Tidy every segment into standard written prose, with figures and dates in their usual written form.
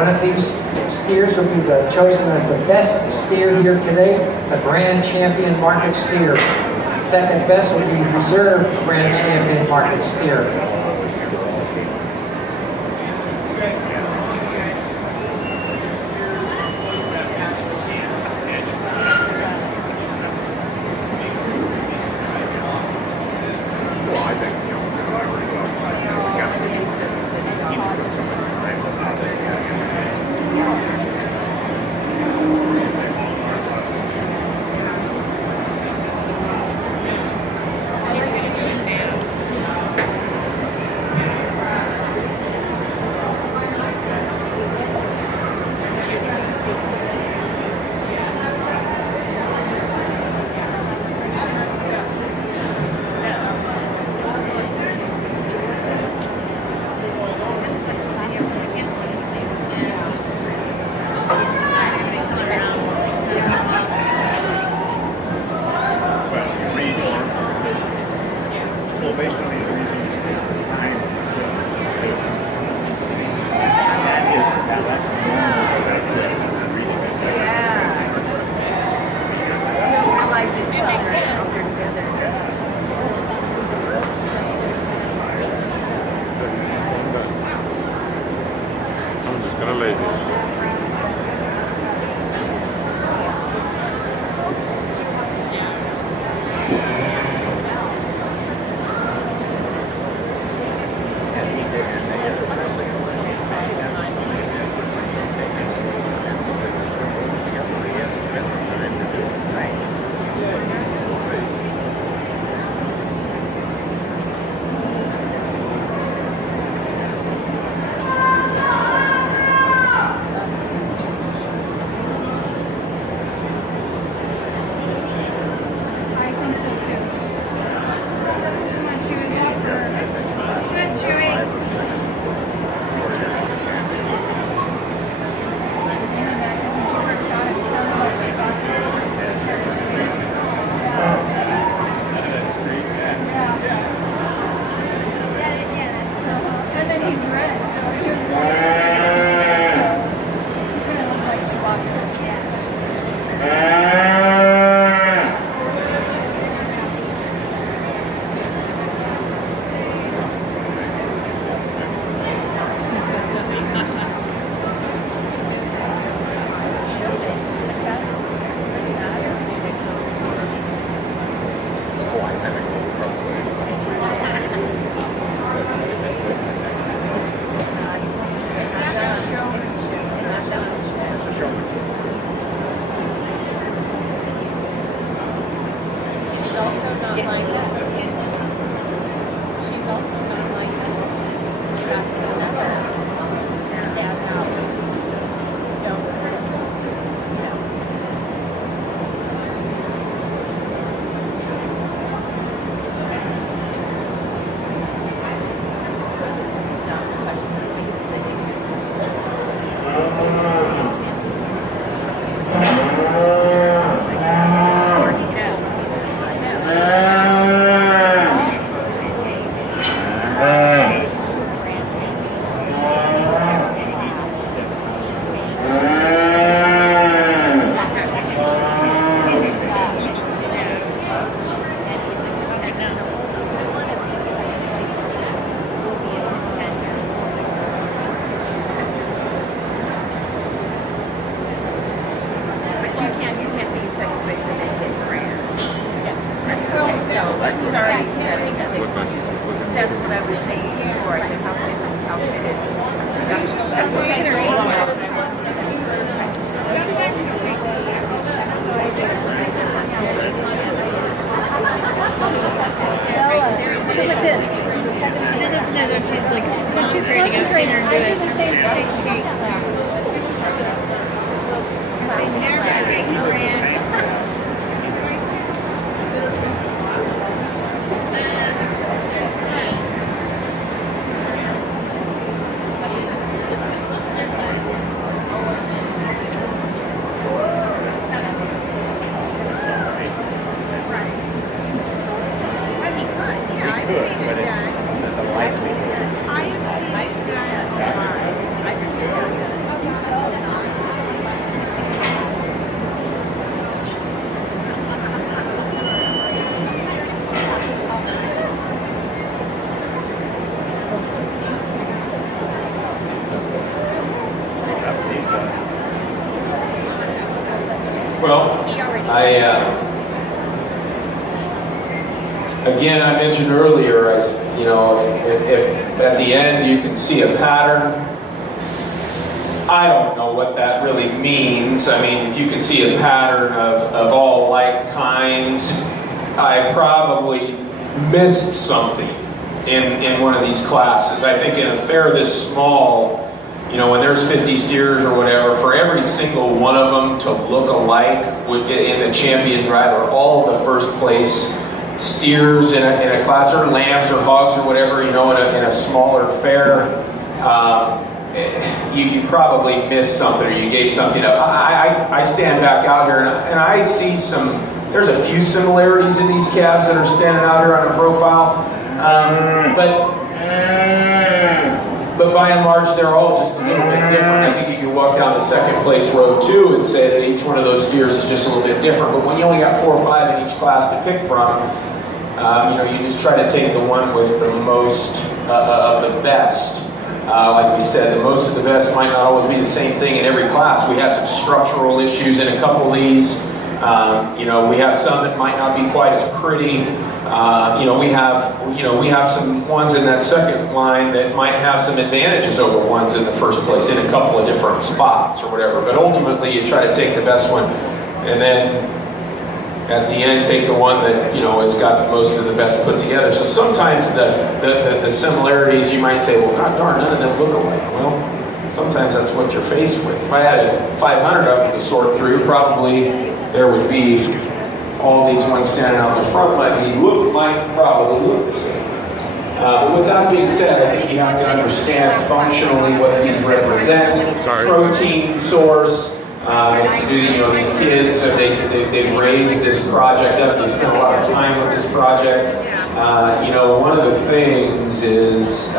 One of these steers will be chosen as the best steer here today, the Grand Champion Market Steer. Second best will be Reserve Grand Champion Market Steer. I'm just gonna leave it. Well, again, I mentioned earlier, if at the end you can see a pattern, I don't know what that really means. I mean, if you can see a pattern of all like kinds, I probably missed something in one of these classes. I think in a fair this small, when there's 50 steers or whatever, for every single one of them to look alike in the champion drive, or all the first place steers in a class, or lambs or hogs or whatever, in a smaller fair, you probably missed something, or you gave something up. I stand back out here and I see there's a few similarities in these calves that are standing out here on a profile, but by and large, they're all just a little bit different. I think you can walk down the second place row too and say that each one of those steers is just a little bit different. But when you only got 4 or 5 in each class to pick from, you just try to take the one with the most of the best. Like we said, the most of the best might not always be the same thing in every class. We had some structural issues in a couple of these. We have some that might not be quite as pretty. We have some ones in that second line that might have some advantages over ones in the first place in a couple of different spots or whatever. But ultimately, you try to take the best one, and then at the end, take the one that has got the most of the best put together. So sometimes the similarities, you might say, well, God darn, none of them look alike. Well, sometimes that's what you're faced with. If I had 500 of them to sort through, probably there would be all these ones standing out the front might probably look the same. But with that being said, I think you have to understand functionally what these represent. Protein source. These kids, so they've raised this project up. They spent a lot of time with this project. One of the things is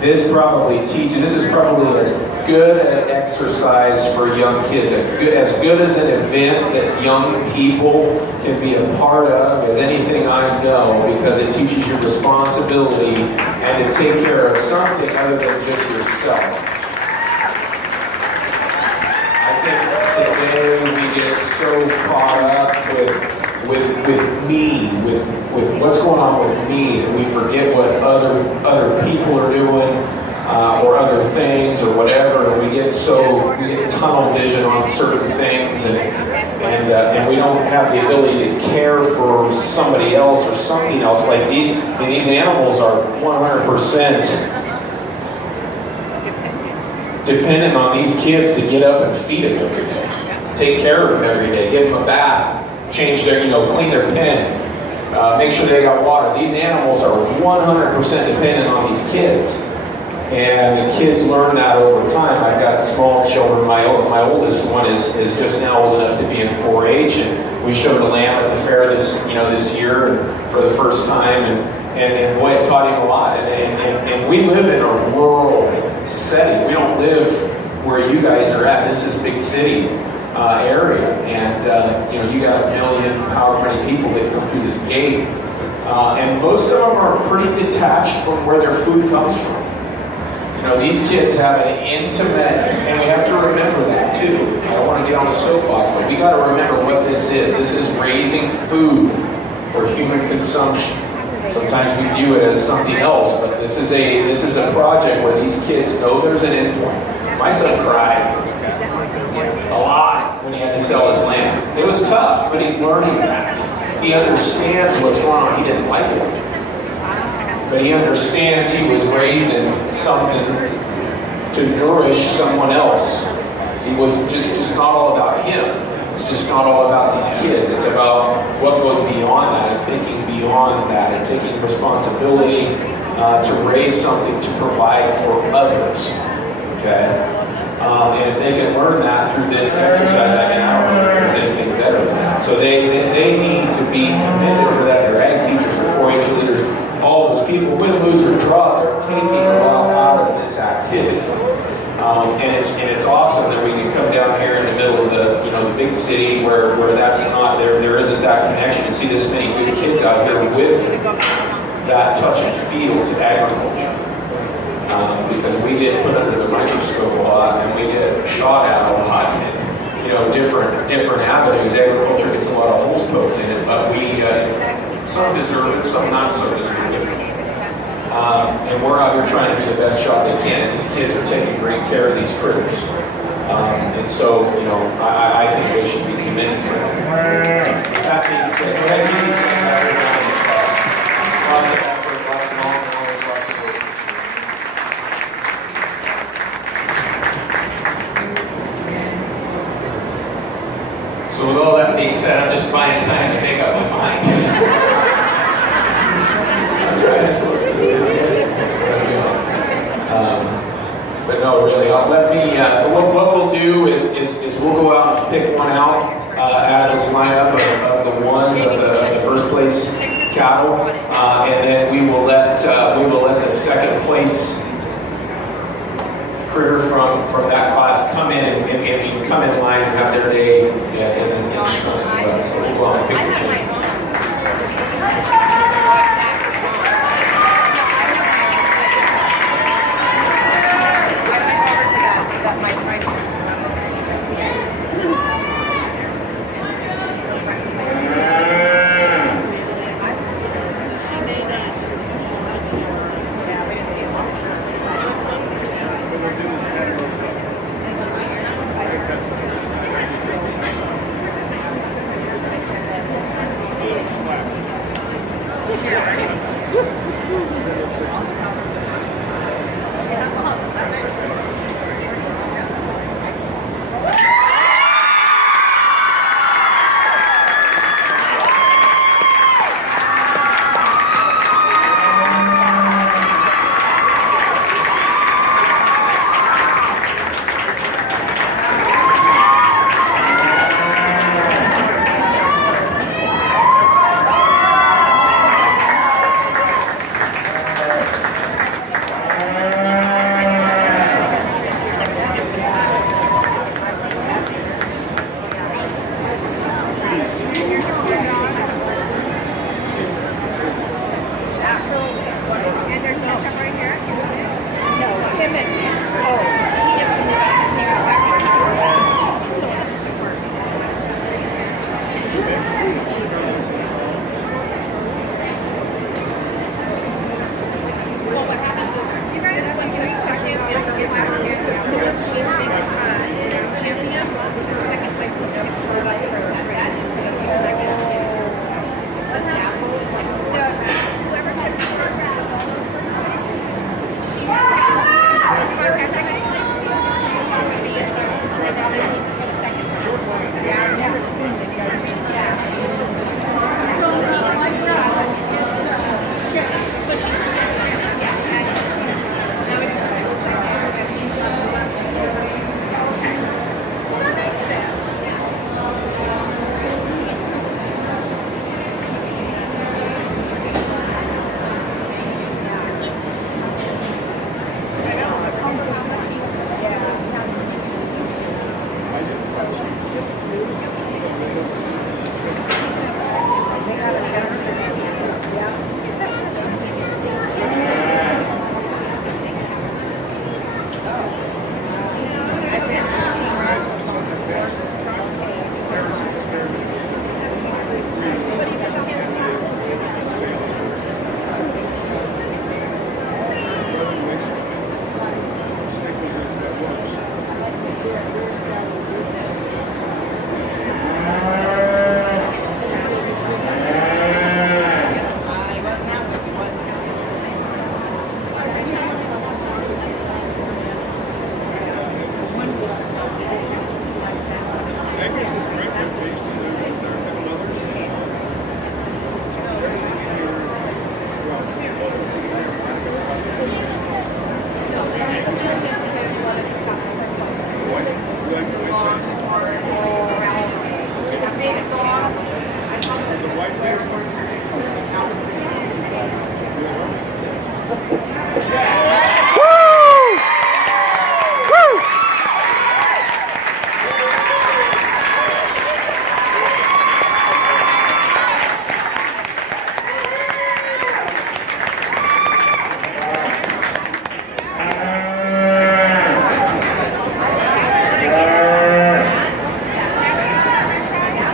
this is probably as good an exercise for young kids, as good as an event that young people can be a part of as anything I know, because it teaches you responsibility and to take care of something other than just yourself. Today we get so caught up with me, with what's going on with me, that we forget what other people are doing, or other things or whatever, and we get tunnel vision on certain things, and we don't have the ability to care for somebody else or something else. Like these animals are 100% dependent on these kids to get up and feed them every day, take care of them every day, give them a bath, change their, clean their pen, make sure they got water. These animals are 100% dependent on these kids, and the kids learn that over time. I've got small children. My oldest one is just now old enough to be in 4-H, and we showed a lamb at the fair this year for the first time, and boy, it taught him a lot. And we live in a rural setting. We don't live where you guys are at. This is big city area, and you got 1 million, however many people that come through this gate, and most of them are pretty detached from where their food comes from. These kids have an intimate, and we have to remember that too. I don't want to get on a soapbox, but we got to remember what this is. This is raising food for human consumption. Sometimes we view it as something else, but this is a project where these kids know there's an endpoint. My son cried a lot when he had to sell his land. It was tough, but he's learning that. He understands what's going on. He didn't like it, but he understands he was raising something to nourish someone else. It was just not all about him. It's just not all about these kids. It's about what goes beyond that, and thinking beyond that, and taking responsibility to raise something to provide for others. Okay? And if they can learn that through this exercise, I don't know if there's anything better than that. So they need to be commended for that. Their ag teachers, their 4-H leaders, all those people, win, lose, or draw, they're taking a lot out of this activity. And it's awesome that we can come down here in the middle of the big city where that's not there isn't that connection, and see this many good kids out here with that touch and feel to agriculture. Because we get put under the microscope a lot, and we get shot at a lot, and different avenues. Agriculture gets a lot of holes poked in it, but some deserve it, some not so deserve it. And we're out here trying to do the best job they can. These kids are taking great care of these critters. And so, I think they should be commended for that. That being said, go ahead and give these guys a round of applause. Lots of effort, lots of knowledge, lots of work. So with all that being said, I'm just buying time to make up my mind. I'm trying to sort of do it. But no, really, I'll let what we'll do is we'll go out and pick one out out of this lineup of the ones of the first place cattle, and then we will let the second place critter from that class come in and come in line and have their day in the sun as well. So we'll go out and pick the chicken.